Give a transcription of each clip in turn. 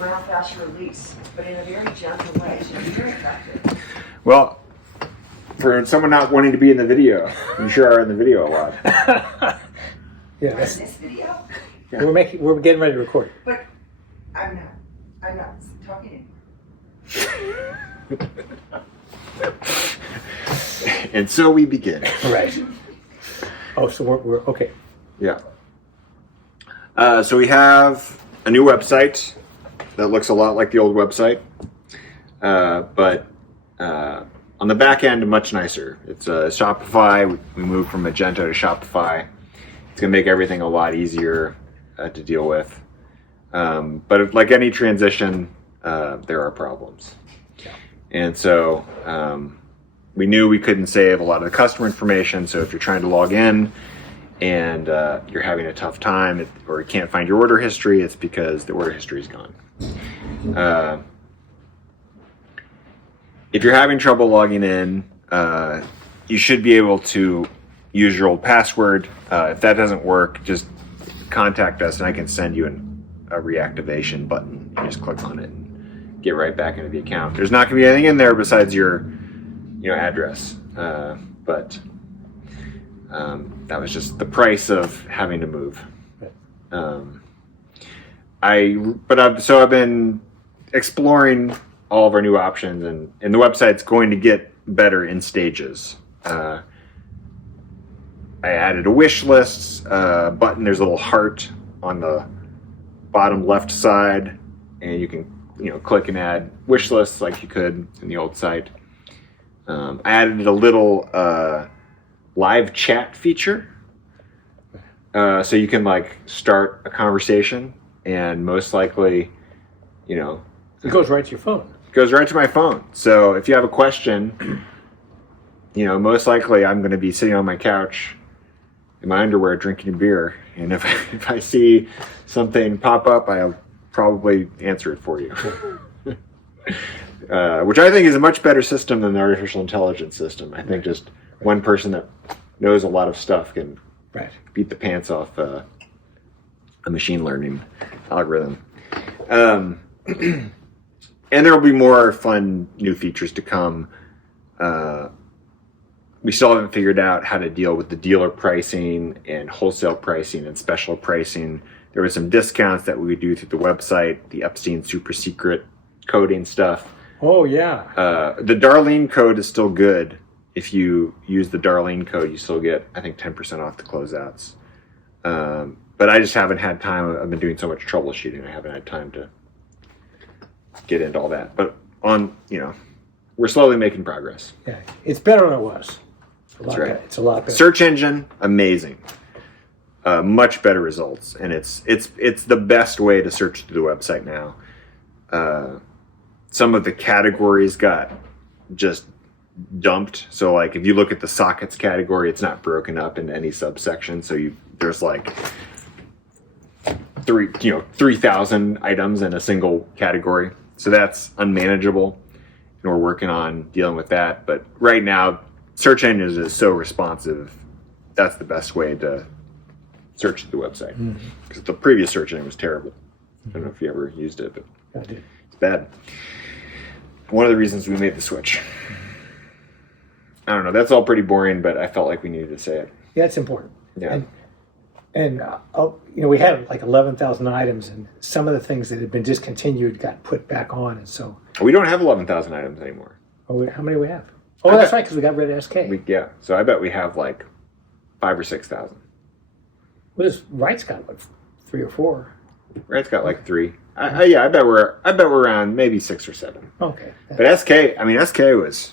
myofascial release, but in a very gentle way. So it's very effective. Well, for someone not wanting to be in the video, you sure are in the video a lot. Yeah, What is this video? Yeah. we're getting ready to record. But I'm not talking anymore. And so we begin. Right. Oh, so we're okay. Yeah. So we have a new website that looks a lot like the old website, but on the back end, much nicer. It's Shopify. We moved from Magento to Shopify. It's going to make everything a lot easier to deal with. But like any transition, there are problems. Yeah. And so we knew we couldn't save a lot of the customer information. So if you're trying to log in and you're having a tough time or you can't find your order history, it's because the order history is gone. If you're having trouble logging in, you should be able to use your old password. If that doesn't work, just contact us and I can send you a reactivation button. You just click on it and get right back into the account. There's not going to be anything in there besides your address. But that was just the price of having to move. I've been exploring all of our new options, and the website's going to get better in stages. I added a wish list button. There's a little heart on the bottom left side, and you can click and add wish lists like you could in the old site. I added a little live chat feature, so you can start a conversation, and most likely, It goes right to your phone. it goes right to my phone. So if you have a question, most likely I'm going to be sitting on my couch in my underwear drinking a beer, and if I see something pop up, I'll probably answer it for you. Which I think is a much better system than the artificial intelligence system. I think just one person that knows a lot of stuff can beat the pants off a machine learning algorithm. And there will be more fun new features to come. We still haven't figured out how to deal with the dealer pricing and wholesale pricing and special pricing. There were some discounts that we would do through the website, the Epstein super secret coding stuff. Oh, yeah. The Darlene code is still good. If you use the Darlene code, you still get, I think, 10% off the closeouts. But I just haven't had time. I've been doing so much troubleshooting. I haven't had time to get into all that. But we're slowly making progress. Yeah. It's better than it was. That's right. It's a lot better. Search engine, amazing. Much better results. And it's the best way to search through the website now. Some of the categories got just dumped. So if you look at the sockets category, it's not broken up into any subsection. So there's 3,000 items in a single category. So that's unmanageable. And we're working on dealing with that. But right now, search engines is so responsive. That's the best way to search the website. Because the previous search engine was terrible. I don't know if you ever used it, but I did. it's bad. One of the reasons we made the switch. I don't know. That's all pretty boring, but I felt like we needed to say it. Yeah, it's important. Yeah. And we had 11,000 items, and some of the things that had been discontinued got put back on, and so. We don't have 11,000 items anymore. Oh, how many do we have? Oh, that's right, because we got rid of SK. So I bet we have 5,000 or 6,000. Well, Wright's got 3 or 4. Wright's got 3. I bet we're around maybe 6 or 7. Okay. But SK was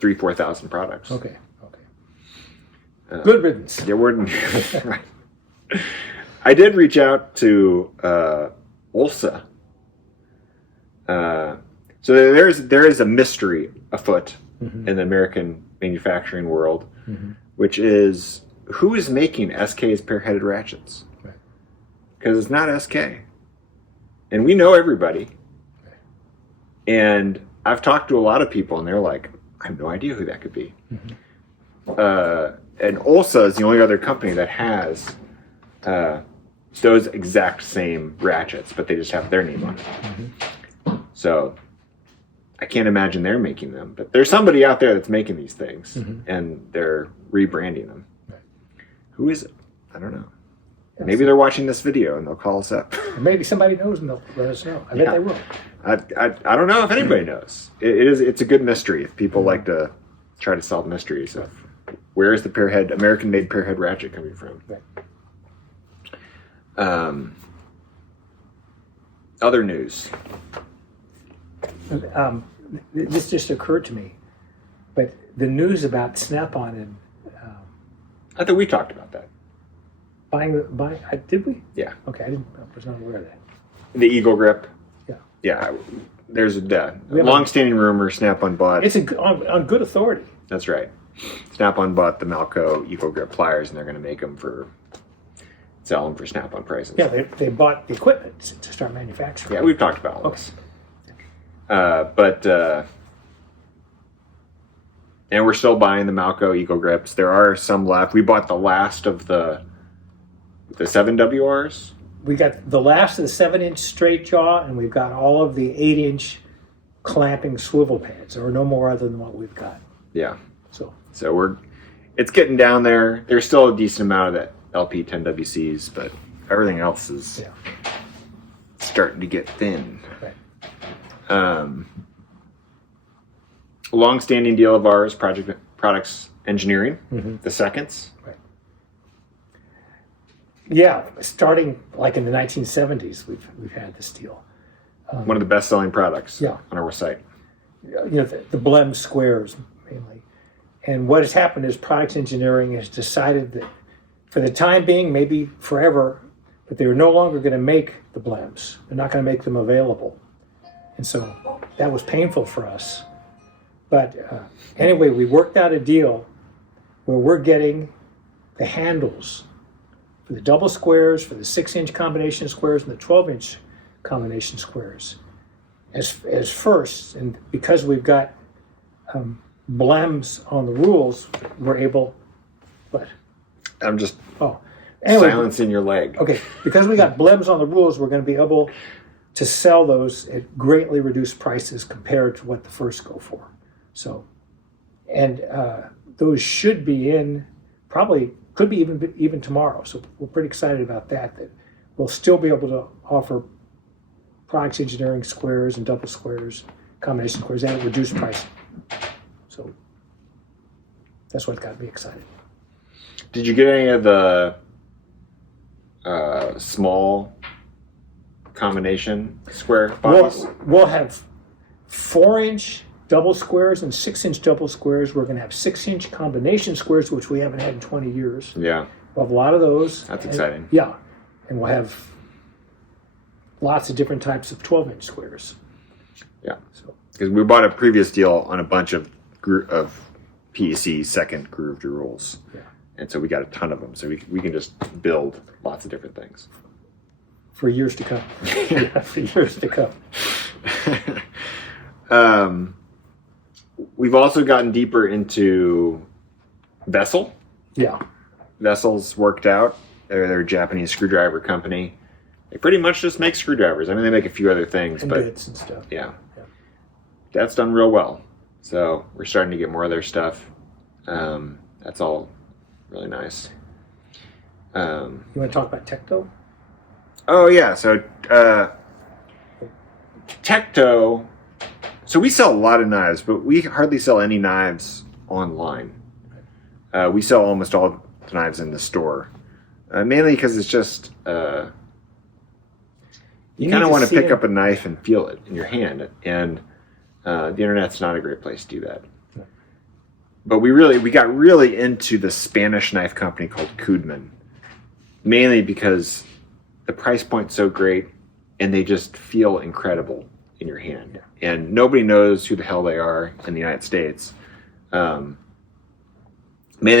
3,000-4,000 products. Okay. Good riddance. Yeah, right. I did reach out to ULSA. So there is a mystery afoot in the American manufacturing world, which is who is making SK's pair-headed ratchets? Because it's not SK. And we know everybody. And I've talked to a lot of people, and they're like, I have no idea who that could be. And ULSA is the only other company that has those exact same ratchets, but they just have their name on it. So I can't imagine they're making them, but there's somebody out there that's making these things, and they're rebranding them. Right. Who is it? I don't know. Yes. Maybe they're watching this video and they'll call us up. Or maybe somebody knows and they'll let us know. I bet they will. I don't know if anybody knows. It's a good mystery if people like to try to solve mysteries of where is the American-made Pearhead ratchet coming from. Right. Other news. This just occurred to me, but the news about Snap-on and I thought we talked about that. buying, did we? Yeah. Okay, I was not aware of that. The Eagle Grip. Yeah. Yeah. There's a We have long-standing rumor Snap-on bought. It's on good authority. That's right. Snap-on bought the Malco Eagle Grip pliers, and they're going to make them sell them for Snap-on prices. Yeah, they bought the equipment to start manufacturing. Yeah, we've talked about all this. And we're still buying the Malco Eagle Grips. There are some left. We bought the last of the 7WRs. We got the last of the 7-inch straight jaw, and we've got all of the 8-inch clamping swivel pads. There are no more other than what we've got. Yeah. So it's getting down there. There's still a decent amount of that LP 10WCs, but everything else is starting to get thin. Right. A long-standing deal of ours, Products Engineering, the seconds. Right. Yeah, starting like in the 1970s, we've had this deal. One of the best-selling products Yeah. on our site. You know, the Blem squares mainly. And what has happened is Products Engineering has decided that for the time being, maybe forever, that they're no longer going to make the Blems. They're not going to make them available. And so that was painful for us. But anyway, we worked out a deal where we're getting the handles for the double squares, for the 6-inch combination squares, and the 12-inch combination squares as first. And because we've got Blems on the rules, we're able. What? I'm just Anyway, silencing your leg. okay, because we got Blems on the rules, we're going to be able to sell those at greatly reduced prices compared to what the first go for. So, and those should be in probably could be even tomorrow. So we're pretty excited about that. That we'll still be able to offer Products Engineering squares and double squares, combination squares at a reduced price. So that's what got me excited. Did you get any of the small combination square bodies? We'll have 4-inch double squares and 6-inch double squares. We're going to have 6-inch combination squares, which we haven't had in 20 years. Yeah. We'll have a lot of those. That's exciting. Yeah. And we'll have lots of different types of 12-inch squares. Yeah. So Because we bought a previous deal on a bunch of PEC second grooved rules. Yeah. And so we got a ton of them. So we can just build lots of different things. for years to come. Yeah, for years to come. We've also gotten deeper into Vessel. Yeah. Vessel's worked out. They're a Japanese screwdriver company. They pretty much just make screwdrivers. I mean, they make a few other things, And but bits and stuff. yeah, Yeah. that's done real well. So we're starting to get more of their stuff. That's all really nice. You want to talk about Tecto? Oh yeah, so Tecto. So we sell a lot of knives, but we hardly sell any knives online. We sell almost all the knives in the store, mainly because it's just you kind of want to pick up a knife and feel it in your hand, and the internet's not a great place to do that. No. But we got really into the Spanish knife company called Kudman, mainly because the price point's so great, and they just feel incredible in your hand. Yeah. And nobody knows who the hell they are in the United States. Mainly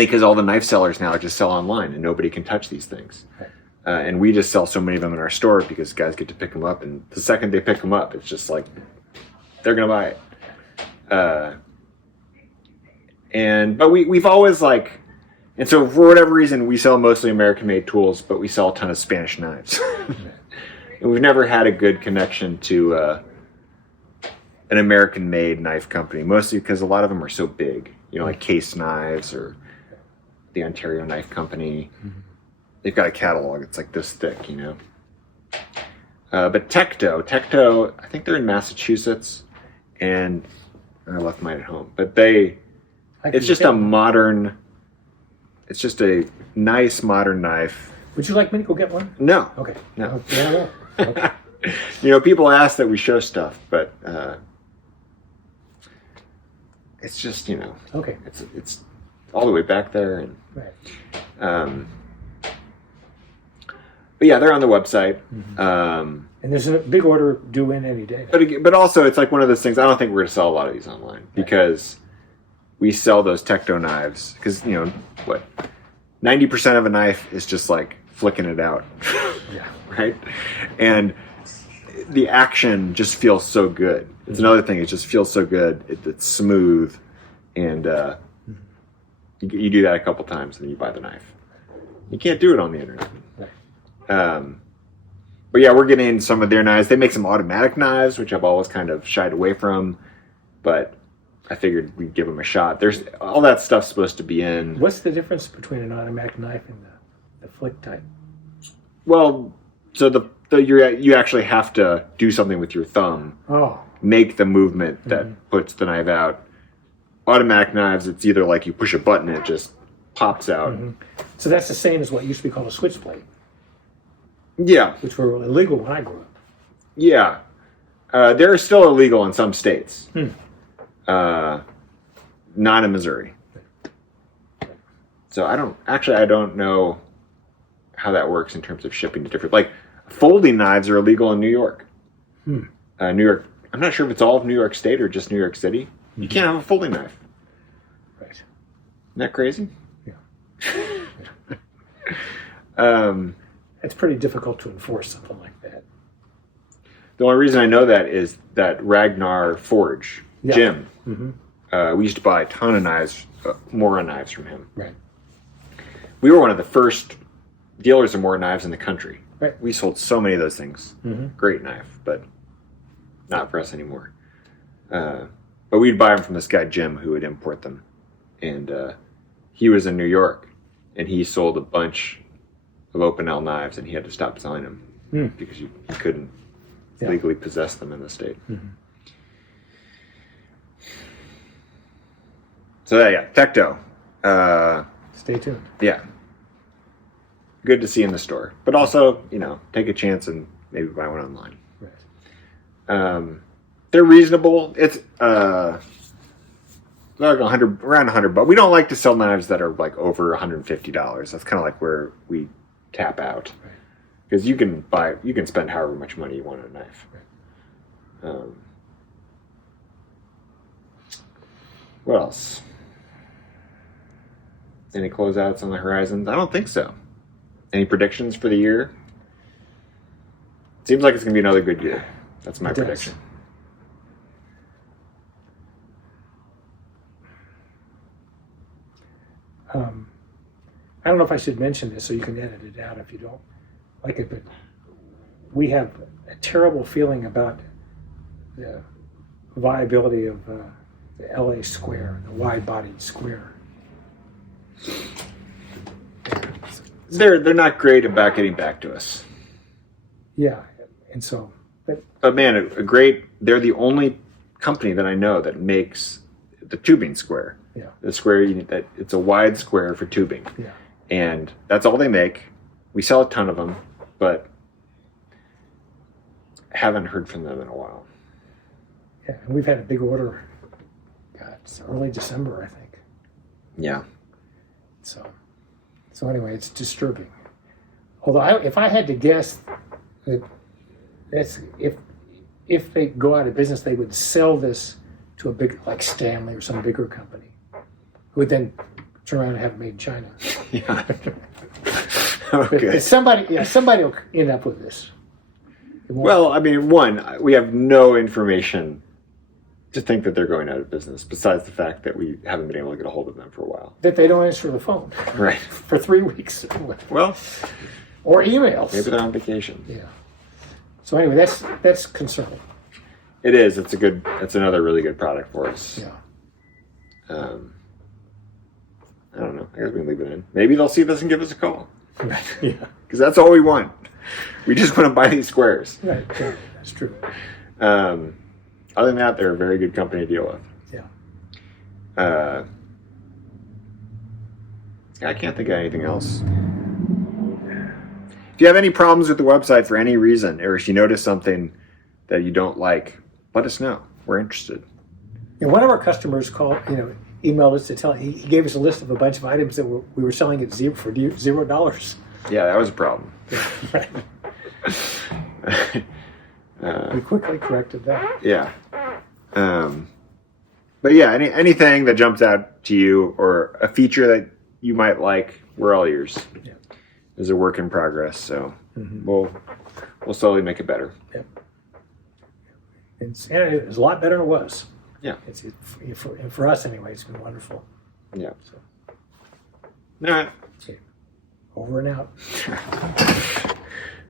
because all the knife sellers now just sell online, and nobody can touch these things. Right. And we just sell so many of them in our store because guys get to pick them up, and the second they pick them up, it's just like they're gonna buy it. But we've always And so for whatever reason, we sell mostly American-made tools, but we sell a ton of Spanish knives. And we've never had a good connection to an American-made knife company, mostly because a lot of them are so big. You know, like Case Knives or the Ontario Knife Company. They've got a catalog. It's like this thick, you know. But Tecto, I think they're in Massachusetts, and I left mine at home. But it's just a modern, it's just a nice modern knife. Would you like me to go get one? No. Okay. No. Yeah. Okay. You know, people ask that we show stuff, but it's just, you know, Okay. it's all the way back there, and Right. but yeah, they're on the website. And there's a big order due in any day. But also, it's like one of those things. I don't think we're going to sell a lot of these online because we sell those Tecto knives. Because, you know, what, 90% of a knife is just like flicking it out, Yeah. right? And the action just feels so good. It's another thing. It just feels so good. It's smooth, and you do that a couple times, and then you buy the knife. You can't do it on the internet. Right. But yeah, we're getting some of their knives. They make some automatic knives, which I've always kind of shied away from, but I figured we'd give them a shot. There's all that stuff's supposed to be in. What's the difference between an automatic knife and the flick type? Well, so you actually have to do something with your thumb, Oh. make the movement that puts the knife out. Automatic knives, it's either like you push a button, it just pops out. So that's the same as what used to be called a switchblade, Yeah, which were illegal when I grew up. yeah. They're still illegal in some states. Not in Missouri. So I don't know how that works in terms of shipping to different, like folding knives are illegal in New York. New York, I'm not sure if it's all of New York State or just New York City. You can't have a folding knife. Right. Isn't that crazy? Yeah. It's pretty difficult to enforce something like that. The only reason I know that is that Ragnar Forge, Yeah. Jim, Mm-hmm. we used to buy a ton of knives, Mora knives from him. Right. We were one of the first dealers of Mora knives in the country. Right. We sold so many of those things. Mm-hmm. Great knife, but not for us anymore. But we'd buy them from this guy, Jim, who would import them. And he was in New York, and he sold a bunch of Open L knives, and he had to stop selling them because you couldn't legally possess them in the state. So yeah, Tecto. Stay tuned. Yeah. Good to see in the store. But also, you know, take a chance and maybe buy one online. Right. They're reasonable. It's like around $100, but we don't like to sell knives that are like over $150. That's kind of like where we tap out. Because you can spend however much money you want on a knife. What else? Any closeouts on the horizons? I don't think so. Any predictions for the year? Seems like it's going to be another good year. That's my prediction. I don't know if I should mention this, so you can edit it out if you don't like it, but we have a terrible feeling about the viability of the LA Square, the wide-bodied square. They're not great about getting back to us. Yeah, and so... But man, they're the only company that I know that makes the tubing square. Yeah. The square that it's a wide square for tubing. Yeah. And that's all they make. We sell a ton of them, but haven't heard from them in a while. Yeah, and we've had a big order, it's early December, I think. Yeah. So anyway, it's disturbing. Although if I had to guess, that's if they go out of business, they would sell this to a big, like Stanley or some bigger company, who would then turn around and have it made in China. Yeah. But Okay. somebody will end up with this. Well, I mean, we have no information to think that they're going out of business, besides the fact that we haven't been able to get a hold of them for a while. That they don't answer the phone Right. for 3 weeks. Well, Or emails. maybe they're on vacation. Yeah. So anyway, that's concerning. It is. It's another really good product for us. Yeah. I don't know. I guess we can leave it in. Maybe they'll see this and give us a call. Yeah. Because that's all we want. We just want to buy these squares. Right. Yeah, that's true. Other than that, they're a very good company to deal with. Yeah. I can't think of anything else. If you have any problems with the website for any reason, or if you notice something that you don't like, let us know. We're interested. And one of our customers emailed us to tell. He gave us a list of a bunch of items that we were selling at $0. Yeah, that was a problem. Right. We quickly corrected that. Yeah. But yeah, anything that jumps out to you or a feature that you might like, we're all ears. Yeah. It's a work in progress, so we'll slowly make it better. Yeah. And it's a lot better than it was. Yeah. For us anyway, it's been wonderful. Yeah. So, All right. over and out.